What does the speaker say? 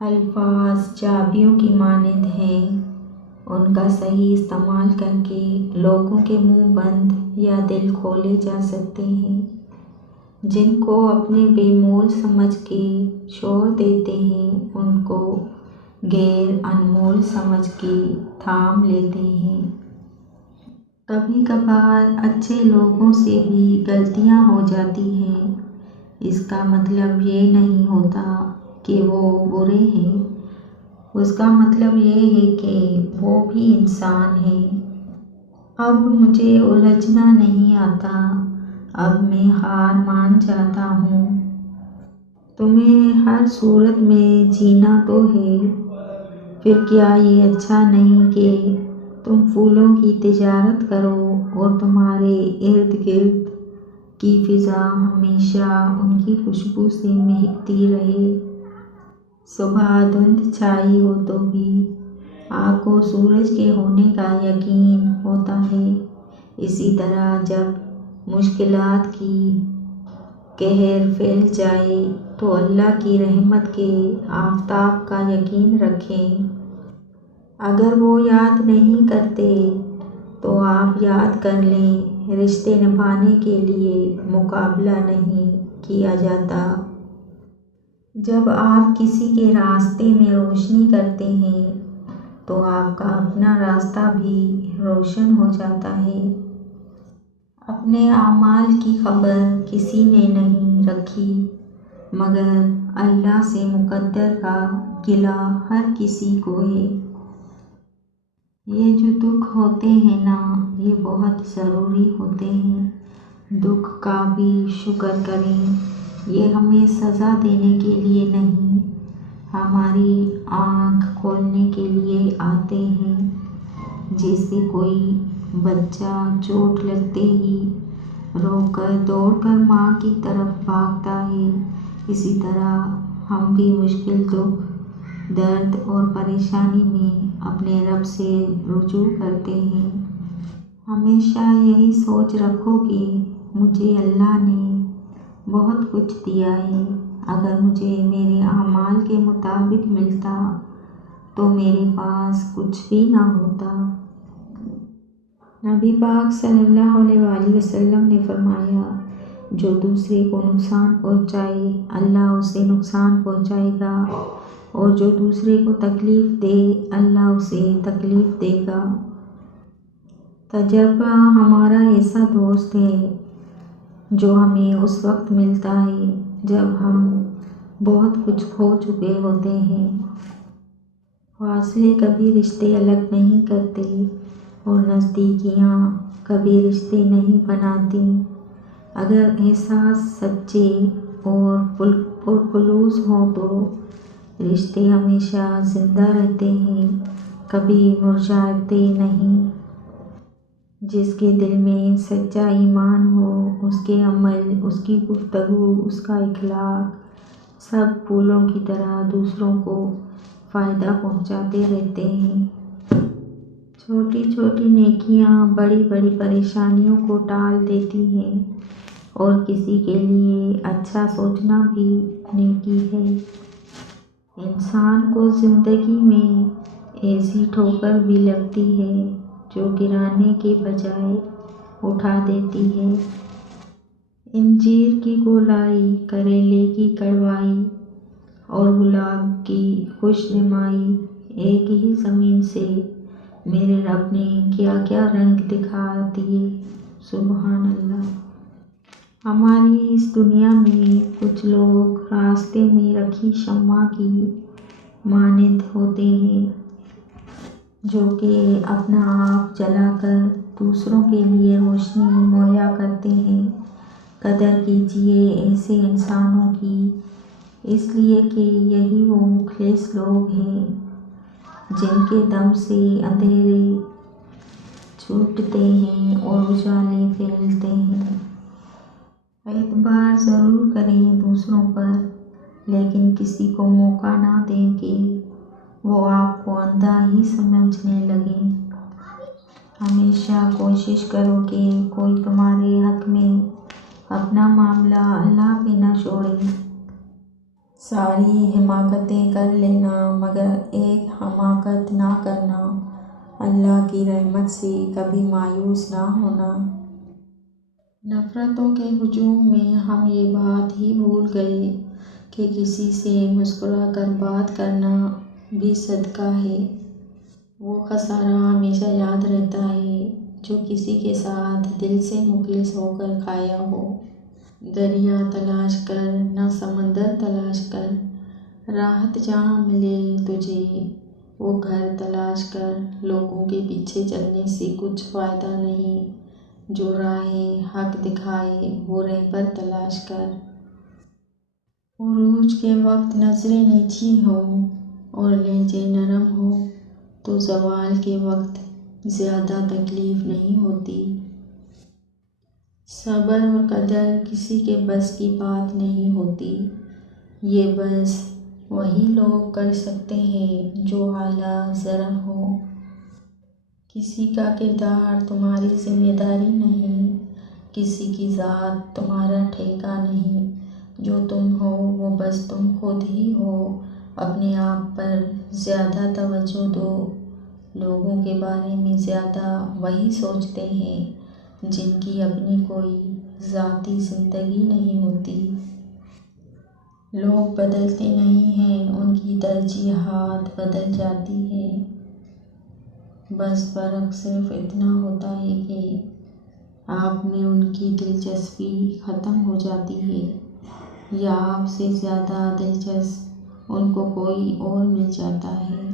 الفاظ چابیوں کی مانند ہیں، ان کا صحیح استعمال کر کے لوگوں کے منہ بند یا دل کھولے جا سکتے ہیں۔ جن کو اپنے بے مول سمجھ کے چھوڑ دیتے ہیں، ان کو غیر انمول سمجھ کے تھام لیتے ہیں۔ کبھی کبھار اچھے لوگوں سے بھی غلطیاں ہو جاتی ہیں۔ اس کا مطلب یہ نہیں ہوتا کہ وہ برے ہیں، اس کا مطلب یہ ہے کہ وہ بھی انسان ہیں۔ اب مجھے الجھنا نہیں آتا، اب میں ہار مان جاتا ہوں۔ تمہیں ہر صورت میں جینا تو ہے، پھر کیا یہ اچھا نہیں کہ تم پھولوں کی تجارت کرو اور تمہارے ارد گرد کی فضا ہمیشہ ان کی خوشبو سے مہکتی رہے۔ صبح دھند چھائی ہو تو بھی آگ کو سورج کے ہونے کا یقین ہوتا ہے، اسی طرح جب مشکلات کی قہر پھیل جائے تو اللہ کی رحمت کے آفتاب کا یقین رکھیں۔ اگر وہ یاد نہیں کرتے تو آپ یاد کر لیں، رشتے نبھانے کے لیے مقابلہ نہیں کیا جاتا۔ جب آپ کسی کے راستے میں روشنی کرتے ہیں تو آپ کا اپنا راستہ بھی روشن ہو جاتا ہے۔ اپنے اعمال کی خبر کسی نے نہیں رکھی مگر اللہ سے، مقدر کا گلہ ہر کسی کو ہے۔ یہ جو دکھ ہوتے ہیں نا، یہ بہت ضروری ہوتے ہیں۔ دکھ کا بھی شکر کریں، یہ ہمیں سزا دینے کے لیے نہیں، ہماری آنکھ کھولنے کے لیے آتے ہیں۔ جیسے کوئی بچہ چوٹ لگتے ہی رو کر دوڑ کر ماں کی طرف بھاگتا ہے، اسی طرح ہم بھی مشکل دکھ، درد اور پریشانی میں اپنے رب سے رجوع کرتے ہیں۔ ہمیشہ یہی سوچ رکھو کہ مجھے اللہ نے بہت کچھ دیا ہے، اگر مجھے میرے اعمال کے مطابق ملتا تو میرے پاس کچھ بھی نہ ہوتا۔ نبی پاک صلی اللہ علیہ وآلہ وسلم نے فرمایا، جو دوسرے کو نقصان پہنچائے اللہ اسے نقصان پہنچائے گا، اور جو دوسرے کو تکلیف دے اللہ اسے تکلیف دے گا۔ تجربہ ہمارا ایسا دوست ہے جو ہمیں اس وقت ملتا ہے جب ہم بہت کچھ کھو چکے ہوتے ہیں۔ فاصلے کبھی رشتے الگ نہیں کرتے اور نزدیکیاں کبھی رشتے نہیں بناتی۔ اگر احساس سچے اور پرخلوص ہوں تو رشتے ہمیشہ زندہ رہتے ہیں، کبھی مرجھاتے نہیں۔ جس کے دل میں سچا ایمان ہو، اس کے عمل، اس کی گفتگو، اس کا اخلاق سب پھولوں کی طرح دوسروں کو فائدہ پہنچاتے رہتے ہیں۔ چھوٹی چھوٹی نیکیاں بڑی بڑی پریشانیوں کو ٹال دیتی ہیں، اور کسی کے لیے اچھا سوچنا بھی نیکی ہے۔ انسان کو زندگی میں ایسی ٹھوکر بھی لگتی ہے جو گرانے کے بجائے اٹھا دیتی ہے۔ انجیر کی گولائی، کریلے کی کڑوائی اور گلاب کی خوش نمائی، ایک ہی زمین سے میرے رب نے کیا کیا رنگ دکھا دیے، سبحان اللہ۔ ہماری اس دنیا میں کچھ لوگ راستے میں رکھی شمع کی مانند ہوتے ہیں، جو کہ اپنا آپ جلا کر دوسروں کے لیے روشنی مہیا کرتے ہیں۔ قدر کیجیے ایسے انسانوں کی، اس لیے کہ یہی وہ مخلص لوگ ہیں جن کے دم سے اندھیرے چھوٹتے ہیں اور اجالے پھیلتے ہیں۔ اعتبار ضرور کریں دوسروں پر، لیکن کسی کو موقع نہ دیں کہ وہ آپ کو اندھا ہی سمجھنے لگے۔ ہمیشہ کوشش کرو کہ کوئی تمہارے حق میں اپنا معاملہ اللہ پہ نہ چھوڑے۔ ساری حماقتیں کر لینا مگر ایک حماقت نہ کرنا، اللہ کی رحمت سے کبھی مایوس نہ ہونا۔ نفرتوں کے ہجوم میں ہم یہ بات ہی بھول گئے کہ کسی سے مسکرا کر بات کرنا بھی صدقہ ہے۔ وہ خسارہ ہمیشہ یاد رہتا ہے جو کسی کے ساتھ دل سے مخلص ہو کر کھایا ہو۔ دریا تلاش کر نہ سمندر تلاش کر، راحت جہاں ملے تجھے وہ گھر تلاش کر، لوگوں کے پیچھے چلنے سے کچھ فائدہ نہیں، جو راہ حق دکھائے وہ رہبر تلاش کر۔ عروج کے وقت نظریں نیچی ہوں اور لہجے نرم ہو تو زوال کے وقت زیادہ تکلیف نہیں ہوتی۔ صبر اور قدر کسی کے بس کی بات نہیں ہوتی، یہ بس وہی لوگ کر سکتے ہیں جو اعلیٰ ظرف ہوں۔ کسی کا کردار تمہاری ذمہ داری نہیں، کسی کی ذات تمہارا ٹھیکہ نہیں، جو تم ہو وہ بس تم خود ہی ہو۔ اپنے آپ پر زیادہ توجہ دو، لوگوں کے بارے میں زیادہ وہی سوچتے ہیں جن کی اپنی کوئی ذاتی زندگی نہیں ہوتی۔ لوگ بدلتے نہیں ہیں، ان کی ترجیحات بدل جاتی ہیں، بس فرق صرف اتنا ہوتا ہے کہ آپ میں ان کی دلچسپی ختم ہو جاتی ہے یا آپ سے زیادہ دلچسپ ان کو کوئی اور مل جاتا ہے۔